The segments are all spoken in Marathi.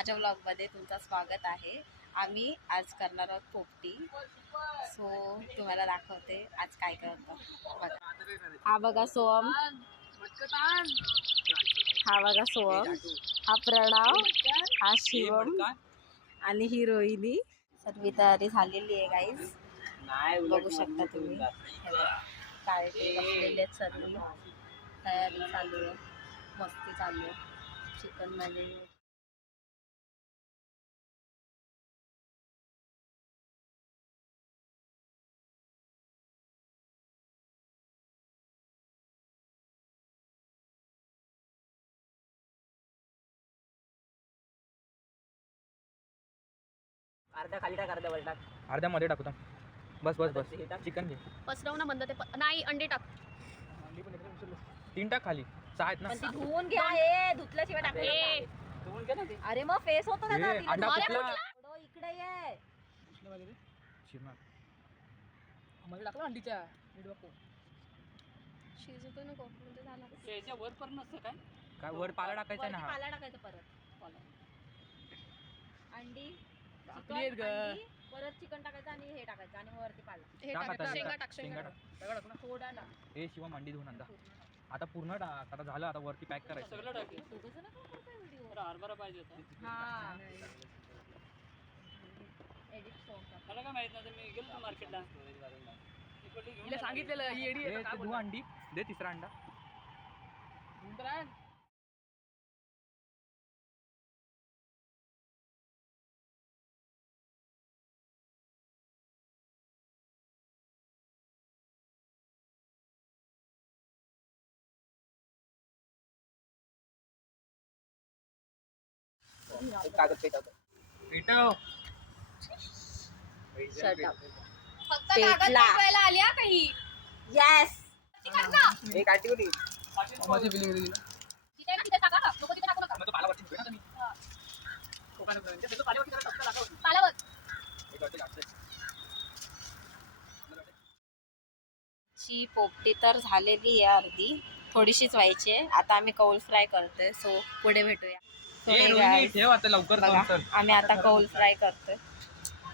माझ्या ब्लॉगमध्ये तुमचं स्वागत आहे. आम्ही आज करणार आहोत पोपटी. सो तुम्हाला दाखवते आज काय करतो. बघा. हा बघा सोहम. हा बघा सोहम. हा प्रणव. हा शिवम. आणि ही रोहिणी. सर्व तयारी झालेली आहे गाईज बघू शकता तुम्ही. काय आहेत सर्व. तयारी चालू आहे. मस्ती चालू आहे. चिकनमध्ये अर्धा खाली टाक अर्धा वर टाक. अर्ध्या मध्ये टाकू थांब. बस बस बस. हे टाक. चिकन घे. पसरव ना बंद ते प- नाही अंडे टाक. तीन टाक खाली. सहा आहेत ना? पण ती धुवून घ्या. हे धुतल्याशिवाय टाकू ए, नका. धुवून घे ना ते. अरे मग फेस होतो ना ए, ना तिला अंडा धुवायला फुटला. म्हटलं. थोडं इकडे ये. शिरणार. शिजवतो नको म्हणजे झाला. वर पण नसतं काय? काय वर पाला टाकायचा ना वरती हा. पाला टाकायचं परत. अंडी. ग. परत चिकन टाकायचं आणि हे टाकायचं आणि वरती पाला. हे टाक टाक. आता, शेंगा टाक. टाक शेंगा शेंगा टाक. टाक. थोडा टाक ए शिवा मांडी धुवून आणता. आता पूर्ण टाक आता झालं आता वरती पॅक करायचं. सगळं का करताय हरभरा पाहिजे होता. हा. एडिट सोंग मला काय माहीत नाही मी गेलो मार्केटला सांगितलेलं ही एडी ए, ते धुवा अंडी दे तिसरा अंडा. पेटव. Shut up. फक्त पेटला. कागद दाखवायला आली हा काही. येस तिथे आहे का तिथे टाका का नको तिथे टाकू नका पालावर. ची पोपटी तर झालेली आहे अर्धी. थोडीशीच व्हायची आहे. आता आम्ही कौल फ्राय करतोय सो पुढे भेटूया. ठेव आता लवकर. आम्ही आता कौल फ्राय करतोय.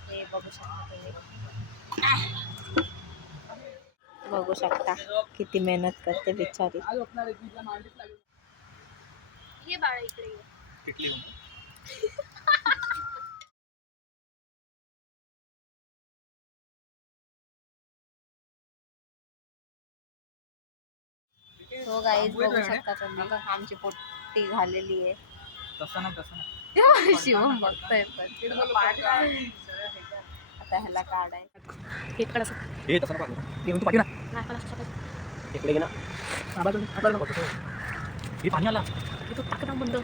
हे बघू शकता तुम्ही. बघू शकता किती मेहनत करते बिचारी. ये बाळा इकडे. हो गाईज बघू शकता तुम्ही. आमची पोटी झालेली आहे. तसं ना तसं ना शिवम बघतोय पण आता ह्याला काढाय हे इकडं असं. ए तसं नको तू पाठी ना नाही, पण असं टाकायचं. इकडे घे ना हे पाणी आला हे तू टाक ना बंद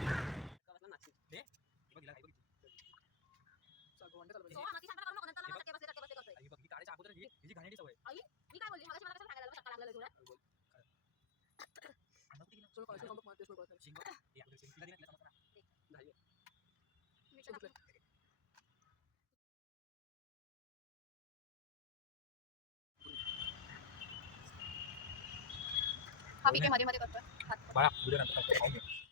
हा पीके मध्ये मध्ये करतोय बाळा उद्या नंतर खाऊ. घे.